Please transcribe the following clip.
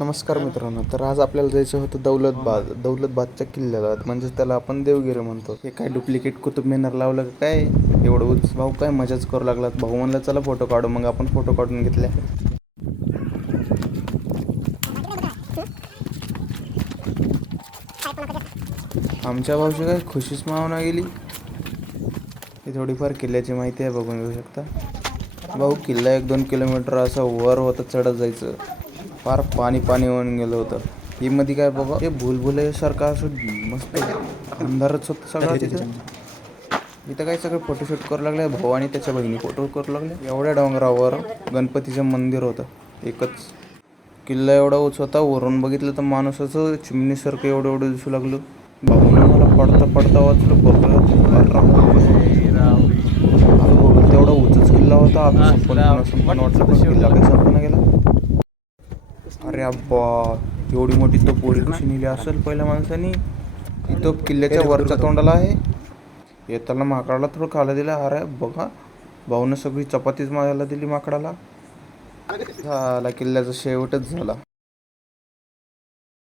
नमस्कार मित्रांनो. तर आज आपल्याला जायचं होतं दौलतबादच्या किल्ल्याला, म्हणजे त्याला आपण देवगिरी म्हणतो. हे काय डुप्लिकेट कुतुब मिनार लावलं का काय एवढं उच. भाऊ काय मजाच करू लागला. भाऊ म्हणला चला फोटो काढू, मग आपण फोटो काढून घेतल्या. आमच्या भाऊची काय खुशीच मावना गेली. ही थोडीफार किल्ल्याची माहिती आहे, बघून घेऊ शकता. भाऊ किल्ला 1-2 किलोमीटर असं वर होतं, चढत जायचं. फार पाणी होऊन गेलं होतं. ही मध्ये काय बाबा हे भुलभुलैयासारखं असं मस्त अंधारच होतं सगळं तिथं. इथं काय सगळे फोटोशूट करू लागले. भाऊ आणि त्याच्या बहिणी फोटो करू लागले. एवढ्या डोंगरावर गणपतीचं मंदिर होतं एकच. किल्ला एवढा उंच होता, वरून बघितलं तर माणूस असं चिमणीसारखं एवढं दिसू लागलं. भाऊनं मला पडता वाचलं बघलं. तेवढा उंचच किल्ला होता. आता संपन्न वाटलं, पण किल्ला काही संपन्न गेला. अरे अब्बा, एवढी मोठी तोप पोरी कशी नेली असेल पहिल्या माणसानी. ही तोप किल्ल्याच्या वरच्या तोंडाला आहे. येताना माकडाला थोडं खायला दिलं. अरे बघा, भाऊनं सगळी चपातीच मारायला दिली माकडाला. झाला, किल्ल्याचा शेवटच झाला.